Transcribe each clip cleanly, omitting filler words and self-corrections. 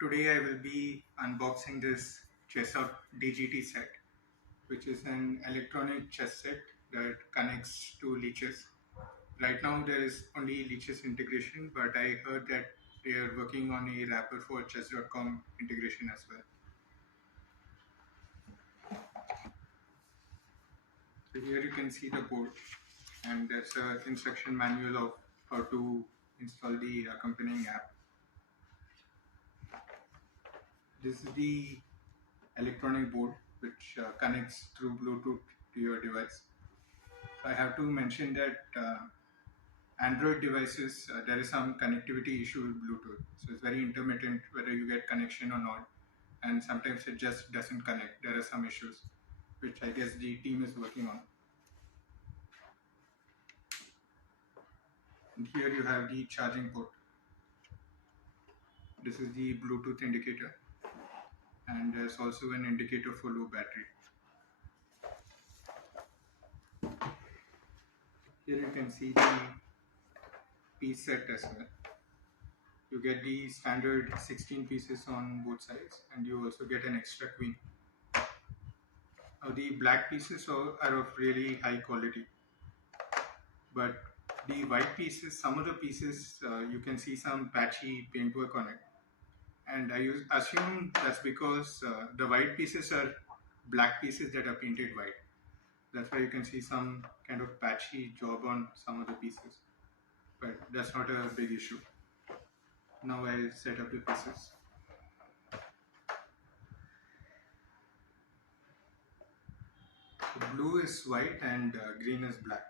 Today I will be unboxing this ChessUp DGT set, which is an electronic chess set that connects to leeches. Right now there is only leeches integration, but I heard that they are working on a wrapper for chess.com integration as well. So here you can see the board, and there's an instruction manual of how to install the accompanying app. This is the electronic board which connects through Bluetooth to your device. So I have to mention that Android devices, there is some connectivity issue with Bluetooth. So it's very intermittent whether you get connection or not. And sometimes it just doesn't connect. There are some issues, which I guess the team is working on. And here you have the charging port. This is the Bluetooth indicator. And there's also an indicator for low battery. Here you can see the piece set as well. You get the standard 16 pieces on both sides, and you also get an extra queen. Now the black pieces are of really high quality, but the white pieces, some of the pieces, you can see some patchy paintwork on it, and I assume that's because the white pieces are black pieces that are painted white. That's why you can see some kind of patchy job on some of the pieces, but that's not a big issue. Now I'll set up the pieces. The blue is white and green is black.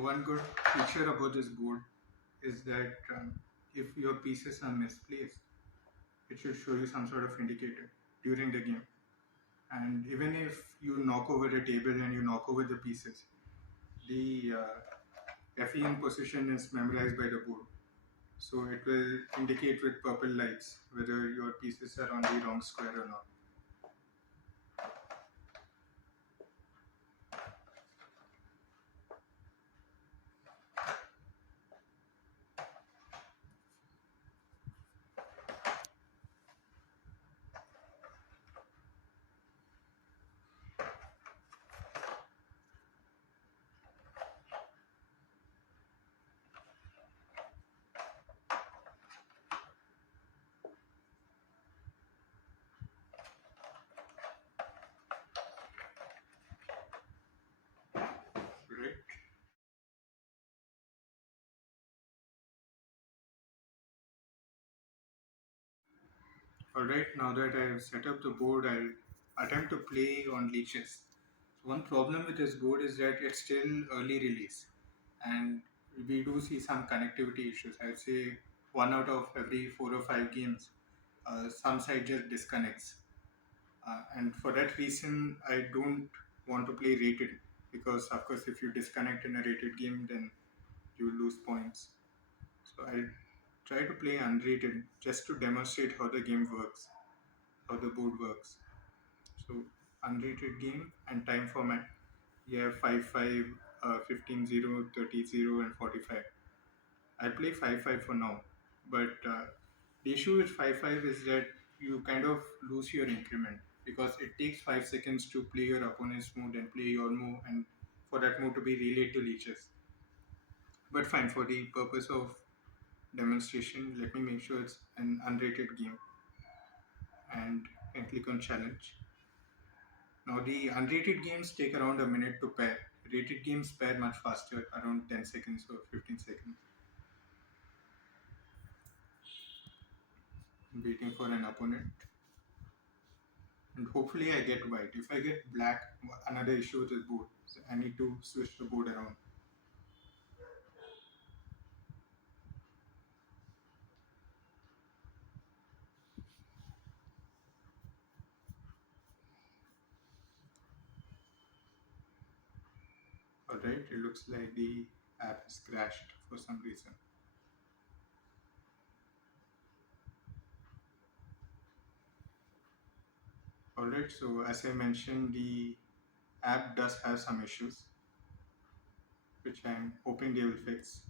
One good feature about this board is that if your pieces are misplaced, it should show you some sort of indicator during the game. And even if you knock over the table and you knock over the pieces, the FEN position is memorized by the board. So it will indicate with purple lights whether your pieces are on the wrong square or not. Right? Alright, now that I have set up the board, I'll attempt to play on leeches. So one problem with this board is that it's still early release, and we do see some connectivity issues. I'd say 1 out of every 4 or 5 games, some side just disconnects. And for that reason, I don't want to play rated, because of course if you disconnect in a rated game, then you lose points. So I try to play unrated just to demonstrate how the game works, how the board works. So unrated game and time format. You have 5-5, 15-0, 30-0 and 45. I'll play 5-5 for now. But the issue with 5-5 is that you kind of lose your increment, because it takes 5 seconds to play your opponent's move, then play your move, and for that move to be relayed to leeches. But fine, for the purpose of demonstration, let me make sure it's an unrated game, and click on challenge. Now the unrated games take around a minute to pair. Rated games pair much faster, around 10 seconds or 15 seconds. I'm waiting for an opponent. And hopefully I get white. If I get black, another issue with this board. So I need to switch the board around. Alright, it looks like the app has crashed for some reason. Alright, so as I mentioned, the app does have some issues, which I'm hoping they will fix.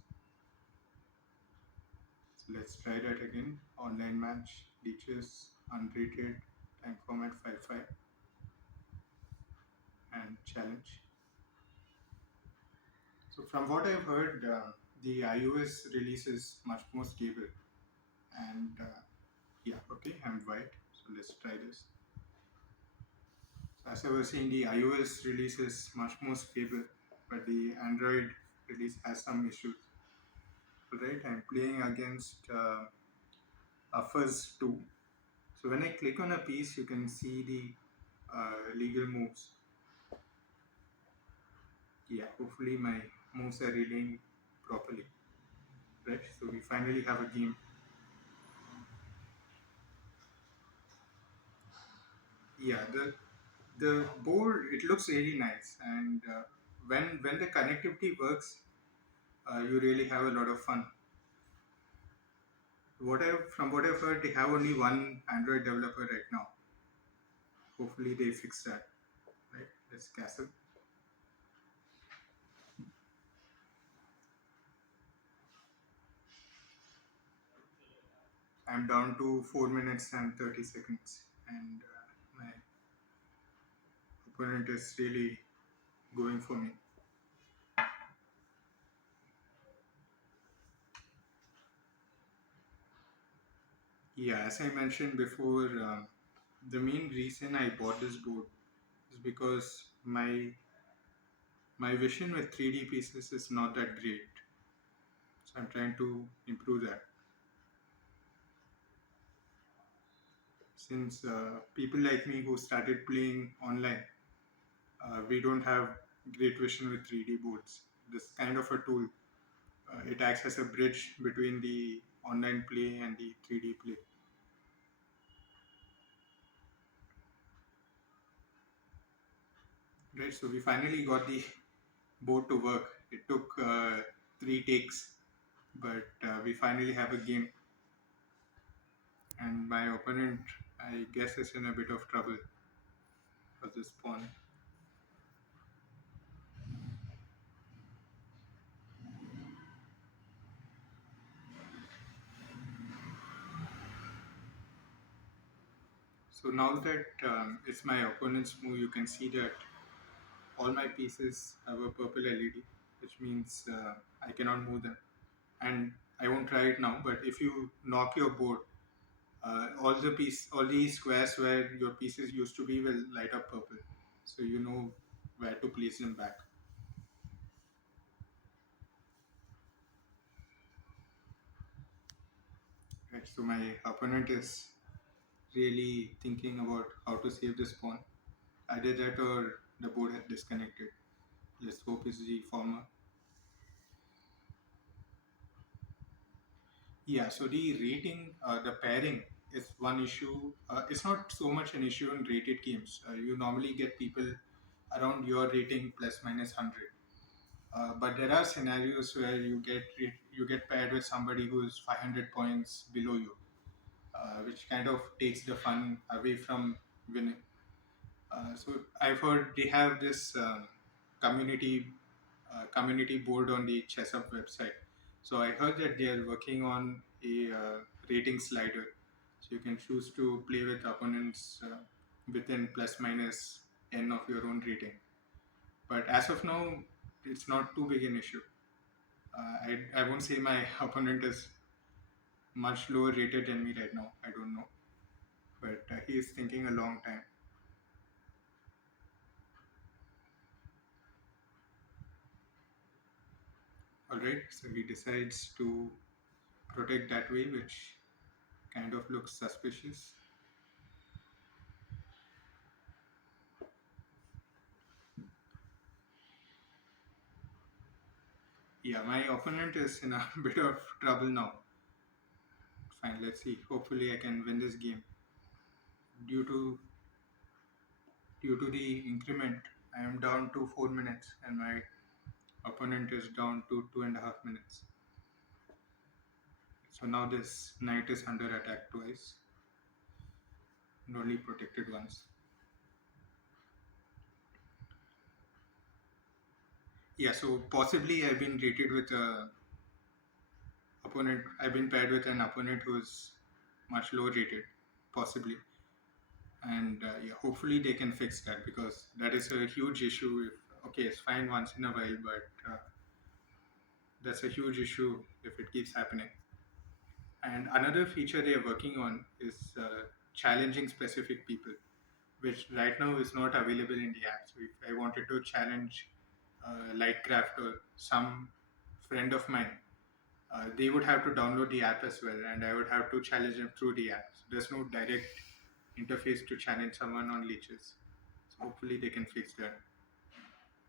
So let's try that again. Online match, teachers, unrated, time format file file, and challenge. So from what I've heard, the iOS release is much more stable. And yeah, okay, I'm right. So let's try this. So as I was saying, the iOS release is much more stable, but the Android release has some issues. Right, I'm playing against Fuzz 2. So when I click on a piece, you can see the legal moves. Yeah, hopefully my moves are relaying properly. Right, so we finally have a game. Yeah, the board, it looks really nice, and when the connectivity works, you really have a lot of fun. From what I've heard, they have only one Android developer right now. Hopefully they fix that. Right, let's castle. I'm down to 4 minutes and 30 seconds, and my opponent is really going for me. Yeah, as I mentioned before, the main reason I bought this board is because my vision with 3D pieces is not that great. So I'm trying to improve that. Since people like me who started playing online, we don't have great vision with 3D boards. This kind of a tool, it acts as a bridge between the online play and the 3D play. Right, so we finally got the board to work. It took 3 takes, but we finally have a game. And my opponent, I guess, is in a bit of trouble for this pawn. So now that it's my opponent's move, you can see that all my pieces have a purple LED, which means I cannot move them. And I won't try it now, but if you knock your board, all these squares where your pieces used to be will light up purple, so you know where to place them back. Right, so my opponent is really thinking about how to save this pawn. Either that or the board has disconnected. Let's hope it's the former. Yeah, so the rating, the pairing is one issue. It's not so much an issue in rated games. You normally get people around your rating plus minus 100. But there are scenarios where you get paired with somebody who is 500 points below you, which kind of takes the fun away from winning. So I've heard they have this community board on the ChessUp website. So I heard that they are working on a rating slider, so you can choose to play with opponents within plus minus n of your own rating. But as of now, it's not too big an issue. I won't say my opponent is much lower rated than me right now. I don't know, but he is thinking a long time. All right, so he decides to protect that way, which kind of looks suspicious. Yeah, my opponent is in a bit of trouble now. Fine, let's see. Hopefully, I can win this game. Due to due to the increment, I am down to 4 minutes, and my Opponent is down to 2.5 minutes. So now this knight is under attack twice and only protected once. Yeah, so possibly I've been rated with a opponent. I've been paired with an opponent who's much lower rated, possibly, and yeah, hopefully they can fix that because that is a huge issue. If okay, it's fine once in a while, but that's a huge issue if it keeps happening. And another feature they are working on is challenging specific people, which right now is not available in the app. So if I wanted to challenge Lightcraft or some friend of mine, they would have to download the app as well, and I would have to challenge them through the app. So there's no direct interface to challenge someone on leeches. So hopefully they can fix that.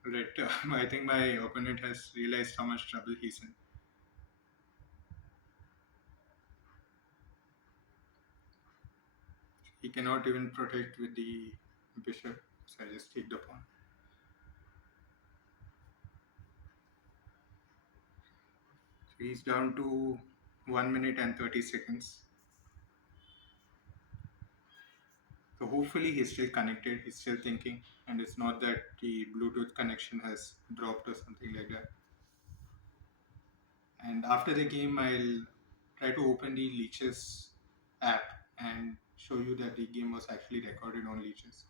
Right, I think my opponent has realized how much trouble he's in. He cannot even protect with the bishop, so I just take the pawn. So he's down to 1 minute and 30 seconds. So hopefully he's still connected, he's still thinking, and it's not that the Bluetooth connection has dropped or something like that. And after the game, I'll try to open the Leeches app and show you that the game was actually recorded on Leeches.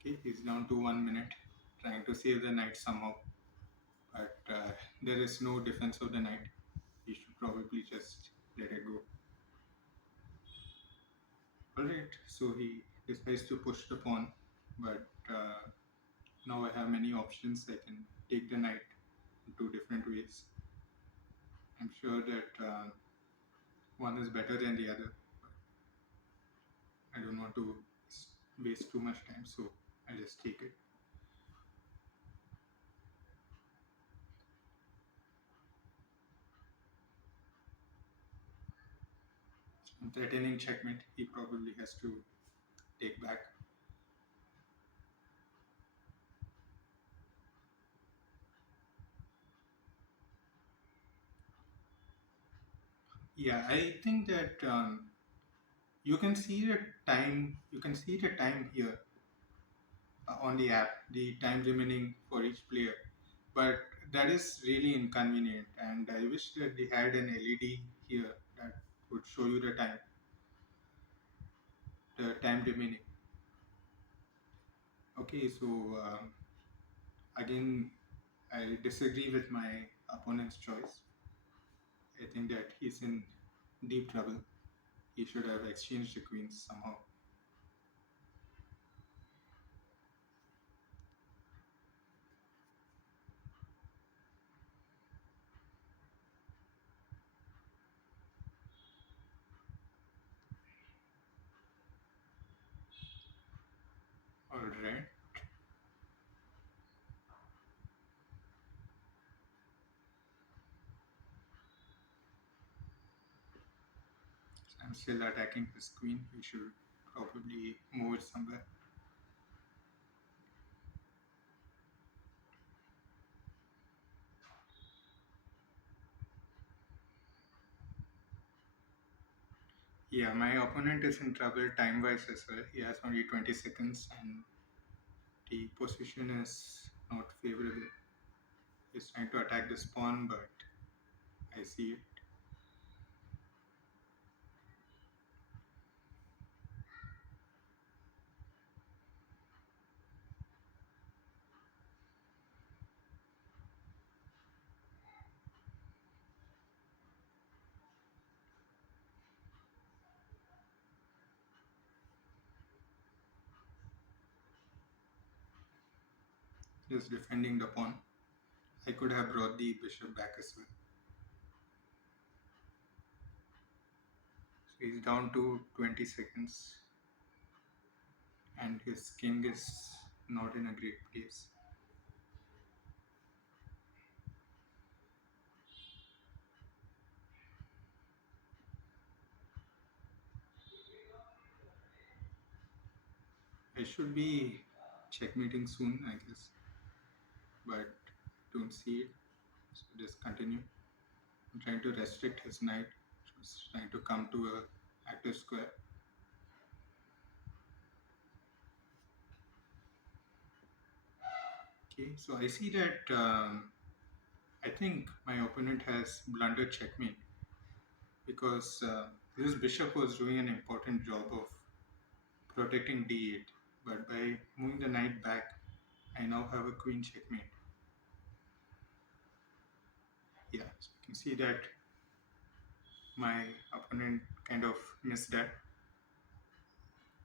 Okay, he's down to 1 minute, trying to save the knight somehow, but there is no defense of the knight. He should probably just let it go. Alright, so he decides to push the pawn, but now I have many options. I can take the knight in two different ways. I'm sure that one is better than the other. I don't want to waste too much time, so I just take it. I'm threatening checkmate. He probably has to take back. Yeah, I think that you can see the time. You can see the time here on the app, the time remaining for each player. But that is really inconvenient, and I wish that they had an LED here that would show you the time remaining. Okay, so again, I disagree with my opponent's choice. I think that he's in deep trouble. He should have exchanged the queens somehow. Alright. I'm still attacking his queen. He should probably move it somewhere. Yeah, my opponent is in trouble time wise as well. He has only 20 seconds and the position is not favorable. He's trying to attack this pawn, but I see it. He's defending the pawn. I could have brought the bishop back as well. So he's down to 20 seconds and his king is not in a great place. I should be checkmating soon, I guess, but don't see it. So just continue. I'm trying to restrict his knight. Just trying to come to a active square. Okay, so I see that I think my opponent has blundered checkmate because this bishop was doing an important job of protecting d8, but by moving the knight back, I now have a queen checkmate. Yeah, so you can see that my opponent kind of missed that.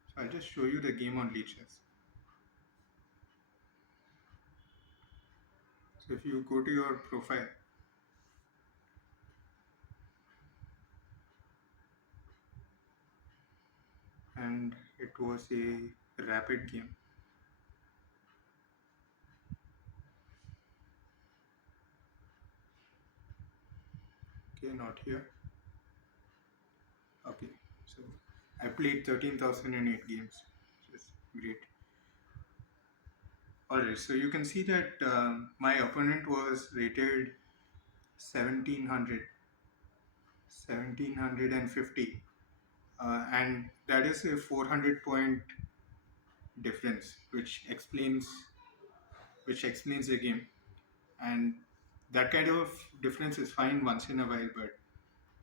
So I'll just show you the game on leeches. So if you go to your profile, and it was a rapid game. Okay, not here. Okay, so I played 13,008 games, which is great. Alright, so you can see that my opponent was rated 1700, 1750, and that is a 400 point difference, which explains the game. And that kind of difference is fine once in a while, but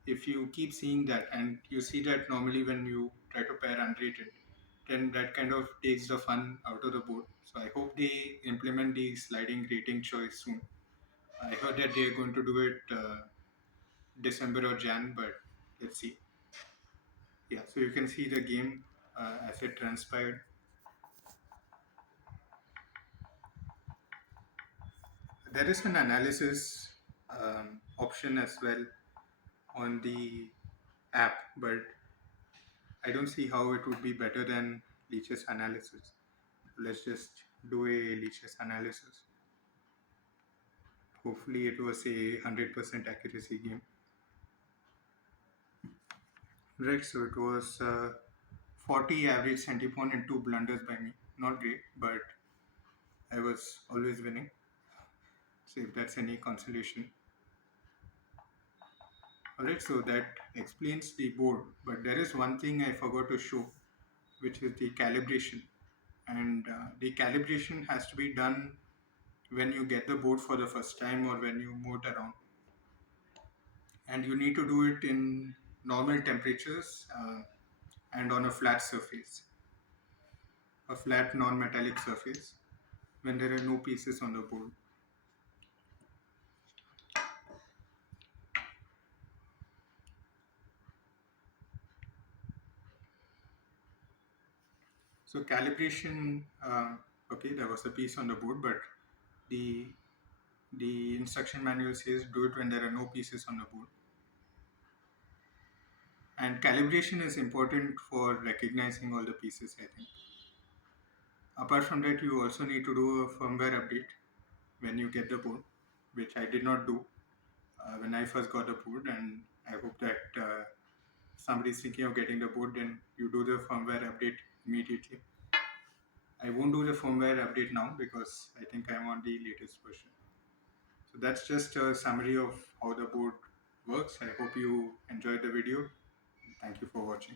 if you keep seeing that, and you see that normally when you try to pair unrated, then that kind of takes the fun out of the board. So I hope they implement the sliding rating choice soon. I heard that they're going to do it December or Jan, but let's see. Yeah, so you can see the game as it transpired. There is an analysis option as well on the app, but I don't see how it would be better than Leech's analysis. Let's just do a Leech's analysis. Hopefully, it was a 100% accuracy game. Right, so it was 40 average centipon and 2 blunders by me. Not great, but I was always winning. So if that's any consolation. Alright, so that explains the board. But there is one thing I forgot to show, which is the calibration. And the calibration has to be done when you get the board for the first time or when you move it around. And you need to do it in normal temperatures and on a flat surface, a flat non-metallic surface, when there are no pieces on the board. So calibration, okay, there was a piece on the board, but the the instruction manual says do it when there are no pieces on the board. And calibration is important for recognizing all the pieces, I think. Apart from that, you also need to do a firmware update when you get the board, which I did not do when I first got the board, and I hope that somebody is thinking of getting the board, then you do the firmware update immediately. I won't do the firmware update now because I think I'm on the latest version. So that's just a summary of how the board works. I hope you enjoyed the video. Thank you for watching.